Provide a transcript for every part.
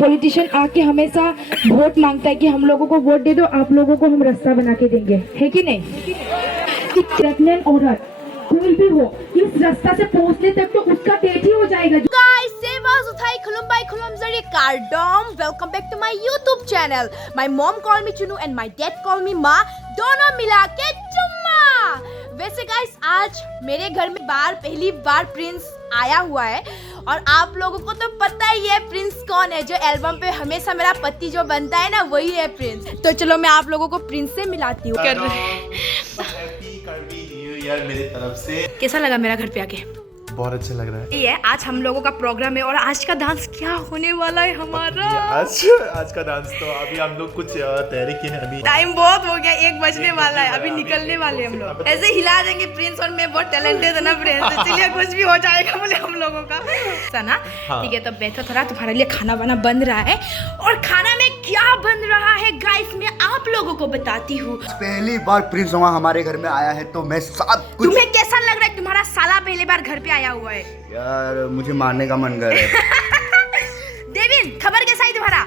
Politician आके हमेशा vote मांगता है कि हम लोगों को वोट दे दो, आप लोगों को हम रास्ता बना के देंगे, है कि नहीं? प्रेग्नेंट औरत कोई भी हो इस रास्ता से पहुंचने तक तो उसका डेथ ही हो जाएगा। Guys, Sevas Uthai Khulumbai Khulumzari Kardom. Welcome back to my YouTube channel. My mom called me Chunu and my dad called me Ma. दोनों मिला के चुम्मा। वैसे गाइस आज मेरे घर में पहली बार प्रिंस आया हुआ है और आप लोगों को तो पता ही है प्रिंस कौन है। जो एल्बम पे हमेशा मेरा पति जो बनता है ना वही है प्रिंस। तो चलो मैं आप लोगों को प्रिंस से मिलाती हूँ। यार मेरी तरफ से कैसा लगा मेरा घर पे आके? बहुत अच्छा लग रहा है। ये है आज हम लोगों का प्रोग्राम है और आज का डांस क्या होने वाला है हमारा। आज का डांस तो अभी हम लोग कुछ तैयारी किए हैं। अभी टाइम बहुत हो गया, 1 बजने वाला है, अभी निकलने वाले हम लोग। ऐसे हिला देंगे प्रिंस और मैं बहुत टैलेंटेड है ना प्रिंस, इसलिए कुछ भी हो जाएगा बोले हम लोगों का ऐसा ना। ठीक है तो बैठो थोड़ा, तुम्हारे लिए खाना वाना बन रहा है और खाना में क्या बन रहा है गाइस मैं आप लोगों को बताती हूँ। पहली बार प्रिंस हमारे घर में आया है तो मैं सब कुछ। तुम्हें कैसा लग रहा है? तुम्हारा साला पहली बार घर पे आया हुआ है। यार मुझे मारने का मन कर रहा है। देविन खबर कैसा है तुम्हारा?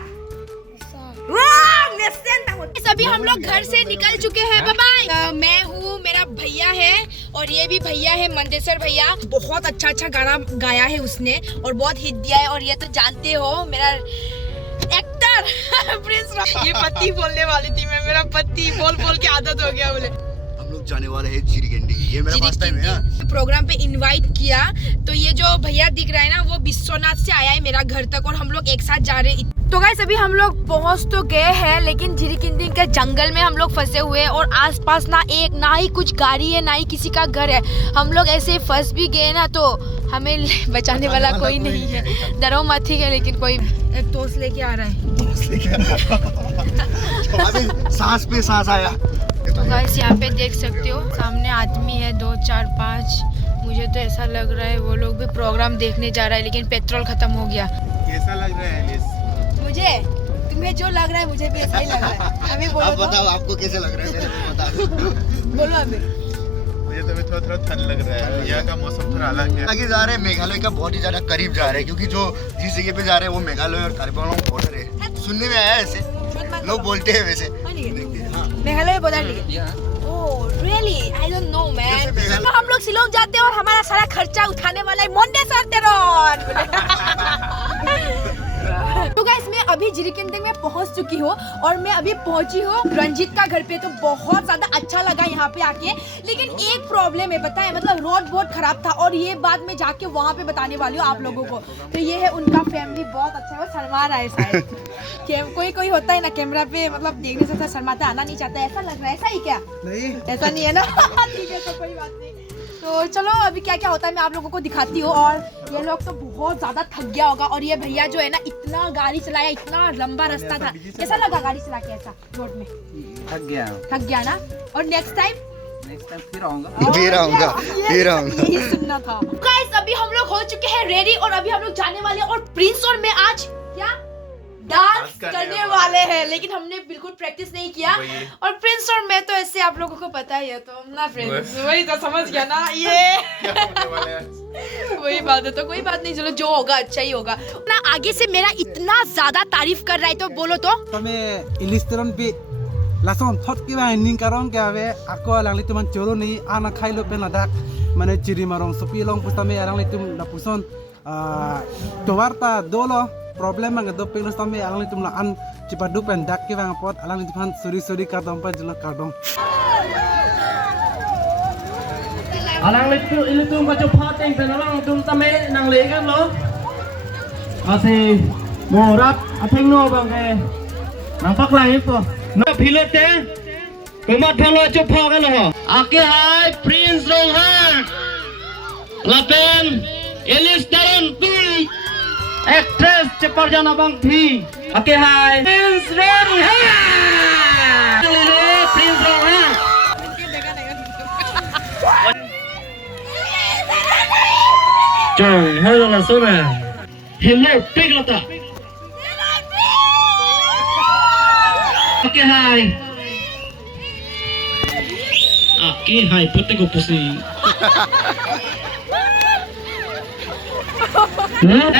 सभी हम लोग घर से निकल चुके हैं। बाय। मैं हूँ, मेरा भैया है और ये भी भैया है मंदेसर भैया। बहुत अच्छा गाना गाया है उसने और बहुत हिट दिया है। और ये तो जानते हो मेरा एक्टर प्रिंस। ये पति बोलने वाली थी मैं, मेरा पति बोल के आदत हो गया बोले। हम लोग जाने वाले हैं जिरीगंडी। ये मेरा फर्स्ट टाइम है। प्रोग्राम पे इनवाइट किया तो ये जो भैया दिख रहा है ना वो विश्वनाथ से आया है मेरा घर तक और हम लोग एक साथ जा रहे हैं। तो गाइस अभी हम लोग पहुंच तो गए हैं लेकिन जिरीकिंडी के जंगल में हम लोग फंसे हुए हैं और आसपास ना ही कुछ गाड़ी है ना ही किसी का घर है। हम लोग ऐसे फंस भी गए ना तो हमें बचाने वाला कोई नहीं है। डरो मत, ठीक है? लेकिन कोई एक दोस्त लेके आ रहा है। अभी सांस पे सांस आया। तो गाइस यहाँ पे देख सकते हो सामने आदमी है 2 4 5। मुझे तो ऐसा लग रहा है वो लोग भी प्रोग्राम देखने जा रहा है लेकिन पेट्रोल खत्म हो गया। कैसा लग रहा है एलिस? मुझे तुम्हें जो लग रहा है मुझे भी ऐसा ही लग रहा है। हमें बोलो, आप बताओ आपको कैसे लग रहा है? मेरे बता दो। बोलो हमें। मुझे तो थोड़ा ठंड लग रहा है। यहाँ का मौसम थोड़ा अलग है। आगे जा रहे हैं मेघालय का बहुत ही ज्यादा करीब जा रहे हैं क्योंकि जो जिस जगह पे जा रहे हैं वो मेघालय और कार्बी आंगलॉन्ग बॉर्डर है। सुनने में आया ऐसे लोग बोलते हैं वैसे। Meghalaya border oh really I don't know man. तो हम लोग शिलोंग जाते हैं और हमारा सारा खर्चा उठाने वाला है मंदेसर तेरन। तो गाइस मैं अभी जिरीकिंडी में पहुंच चुकी हूँ और मैं अभी पहुंची हूँ रंजीत का घर पे। तो बहुत ज्यादा अच्छा लगा यहाँ पे आके लेकिन एक प्रॉब्लम है पता है, मतलब रोड बहुत खराब था और ये बात मैं जाके वहाँ पे बताने वाली हूँ आप लोगों को। तो ये है उनका फैमिली, बहुत अच्छा है। वो शर्मा रहा है शायद। कोई होता है ना कैमरा पे मतलब देखने से शर्माता, आना नहीं चाहता, ऐसा लग रहा है। ऐसा ही क्या? नहीं ऐसा नहीं है ना। ठीक है तो कोई बात नहीं। तो चलो अभी क्या क्या होता है मैं आप लोगों को दिखाती हूँ। और ये लोग तो बहुत ज्यादा थक गया होगा और ये भैया जो है ना इतना गाड़ी चलाया, इतना लंबा रास्ता था। कैसा लगा गाड़ी चला के ऐसा रोड में? थक गया ना। और नेक्स्ट टाइम फिर आऊंगा। यही सुनना था। गाइस अभी हम लोग हो चुके हैं रेडी और अभी हम लोग जाने वाले हैं और प्रिंस और मैं आज क्या डांस करने वाले हैं लेकिन हमने बिल्कुल प्रैक्टिस नहीं किया। और प्रिंस और मैं तो ऐसे आप लोगों को पता ही है तो ना फ्रेंड्स, वही तो समझ गया ना ये वही बात है। तो कोई बात नहीं, चलो जो होगा अच्छा ही होगा ना। आगे से मेरा इतना ज्यादा तारीफ कर रहा है तो बोलो तो langsung thot ki ba ning karong kya be ako lang li tuman choro ni ana khai lo pen ladak mane chiri marong sopi long pustame arang li tum na puson towarta dolo problem ang do pelos tame arang li tum la an cipadu pen dak ki bang pot alang li tuman suri kadong pa jela kadong alang li tum ka chopat teng pen alang tum tame nang le kan lo ase morap atheng no bang ke nang pak lang ito nó philip thế có mặt thằng lo chụp phao cái lo ake hai prince rong ha lapen elis daran tui actress cepar jana bang thi ake hai prince rong ha prince rong ha trời hơi là số này hello big lata Oke hai. Oke hai putih gue pusing.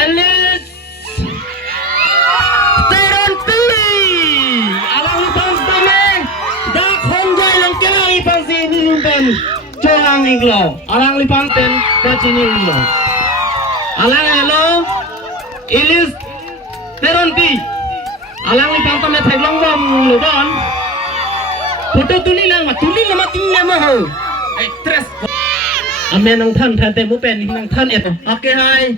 Alice. ten Choang Inglo. Alang lipang ten Kachini Inglo. Alang hello Ilis Teronti. Alang lipang tame Thaglong bom lubon. Foto tuli lang mating nama ho. Actress. Amen nang than te mu pen nang than eto. Okay hai.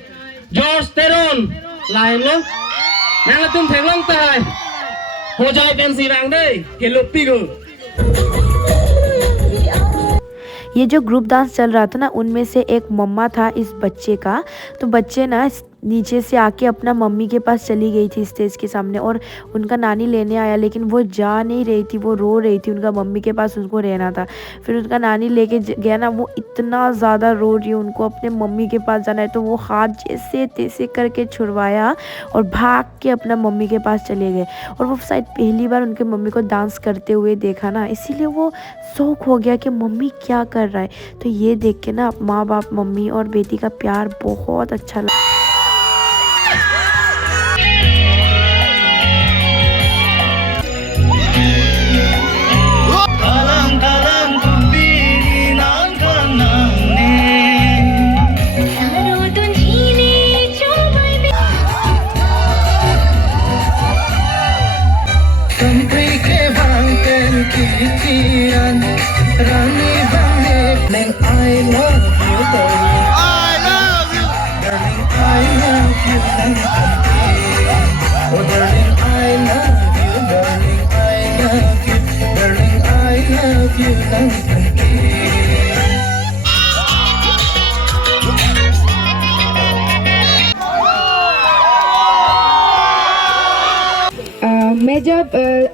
George Teron. Lain lo. Nang tum Thaglong tai. Ho jai pen si rang dei. Hello pigo. ये जो group dance चल रहा था ना, उनमें से एक मम्मा था इस बच्चे का। तो बच्चे ना नीचे से आके अपना मम्मी के पास चली गई थी स्टेज के सामने, और उनका नानी लेने आया, लेकिन वो जा नहीं रही थी, वो रो रही थी, उनका मम्मी के पास उसको रहना था। फिर उनका नानी लेके गया ना, वो इतना ज़्यादा रो रही है, उनको अपने मम्मी के पास जाना है। तो वो हाथ जैसे तैसे करके छुड़वाया और भाग के अपना मम्मी के पास चले गए। और वो शायद पहली बार उनके मम्मी को डांस करते हुए देखा ना, इसीलिए वो शौक हो गया कि मम्मी क्या कर रहा है। तो ये देख के ना माँ बाप, मम्मी और बेटी का प्यार बहुत अच्छा लगा। मैं जब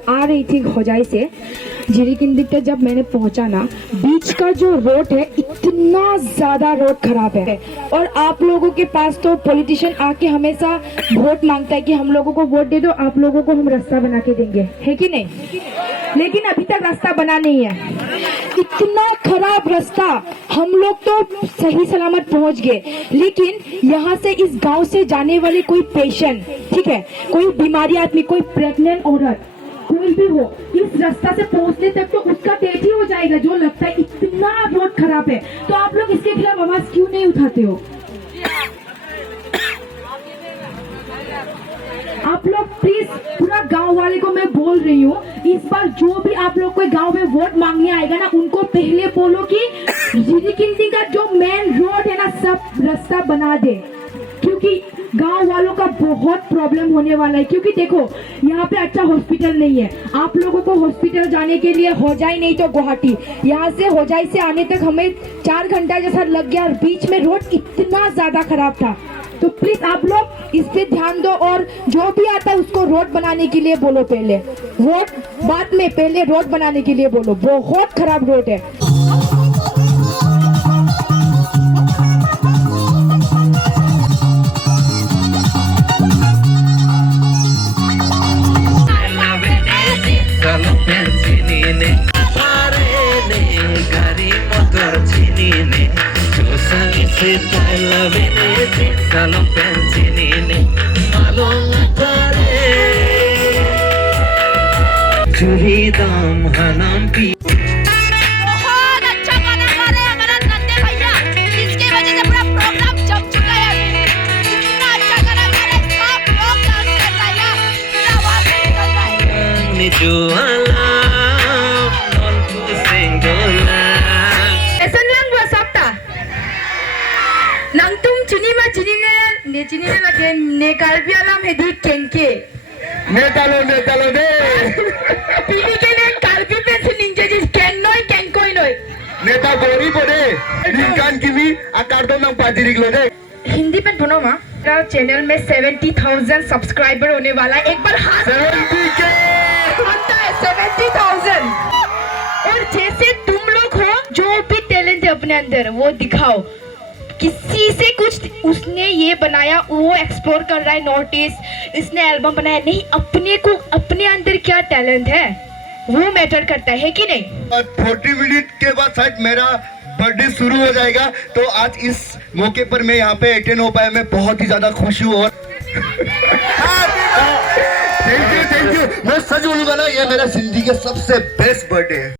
आ रही थी खोजाई से झिरीकिंदी तक, जब मैंने पहुंचा ना, बीच का जो रोड है इतना ज्यादा रोड खराब है। और आप लोगों के पास तो पॉलिटिशियन आके हमेशा वोट मांगता है कि हम लोगों को वोट दे दो, आप लोगों को हम रास्ता बना के देंगे, है कि नहीं? लेकिन अभी तक रास्ता बना नहीं है। इतना खराब रास्ता, हम लोग तो सही सलामत पहुंच गए, लेकिन यहाँ से इस गांव से जाने वाले कोई पेशेंट, ठीक है, कोई बीमारी आदमी, कोई प्रेग्नेंट औरत, कोई भी हो, इस रास्ता से पहुंचने तक तो उसका डेथ ही हो जाएगा। जो लगता है इतना रोड खराब है, तो आप लोग इसके खिलाफ आवाज क्यों नहीं उठाते हो? आप लोग प्लीज, पूरा गांव वाले को मैं बोल रही हूँ, इस बार जो भी आप लोग कोई गांव में वोट मांगने आएगा ना, उनको पहले बोलो कि झिरीकिंदी का जो मेन रोड है ना, सब रास्ता बना दे, क्योंकि गांव वालों का बहुत प्रॉब्लम होने वाला है। क्योंकि देखो, यहाँ पे अच्छा हॉस्पिटल नहीं है। आप लोगों को हॉस्पिटल जाने के लिए होजाई नहीं तो गुवाहाटी, यहाँ से होजाई से आने तक हमें 4 घंटा जैसा लग गया, और बीच में रोड इतना ज्यादा खराब था। तो प्लीज आप लोग इस पे ध्यान दो, और जो भी आता है उसको रोड बनाने के लिए बोलो। पहले रोड बाद में, पहले रोड बनाने के लिए बोलो। बहुत खराब रोड है। बहुत अच्छा गाना गा रहे हैं हमारा नंदे भैया, इसके वजह से पूरा प्रोग्राम जम चुका है। इतना अच्छा गाना गा रहे हैं, सब लोग डांस कर रहे हैं, पूरा आवाज निकल रहा है। Esan lang gua sabta. Nang tum chini ma chini ne lage ne kalbi alam hedi kenke. नेतालो दे Pili ke ne kalbi pe sininje jis ken koi noi. नेता गोरी बोले निकान की भी आकार दो नंग पाजिरिक लो दे। हिंदी में सुनो माँ, मेरा चैनल में 70,000 सब्सक्राइबर होने वाला है। एक बार हाथ 70K होता है 70,000। और जैसे तुम लोग हो, जो भी टैलेंट है अपने अंदर वो दिखाओ। किसी से कुछ उसने ये बनाया, वो एक्सप्लोर कर रहा है नॉर्थ ईस्ट, इसने एल्बम बनाया, नहीं, अपने को, अपने अंदर क्या टैलेंट है वो मैटर करता है कि नहीं? और 40 मिनट के बाद शायद मेरा बर्थडे शुरू हो जाएगा। तो आज इस मौके पर मैं यहाँ पे अटेंड हो पाया, मैं बहुत ही ज्यादा खुश हूँ। और थैंक यू। मैं सच बोलूंगा ना, ये मेरा जिंदगी का सबसे बेस्ट बर्थडे है।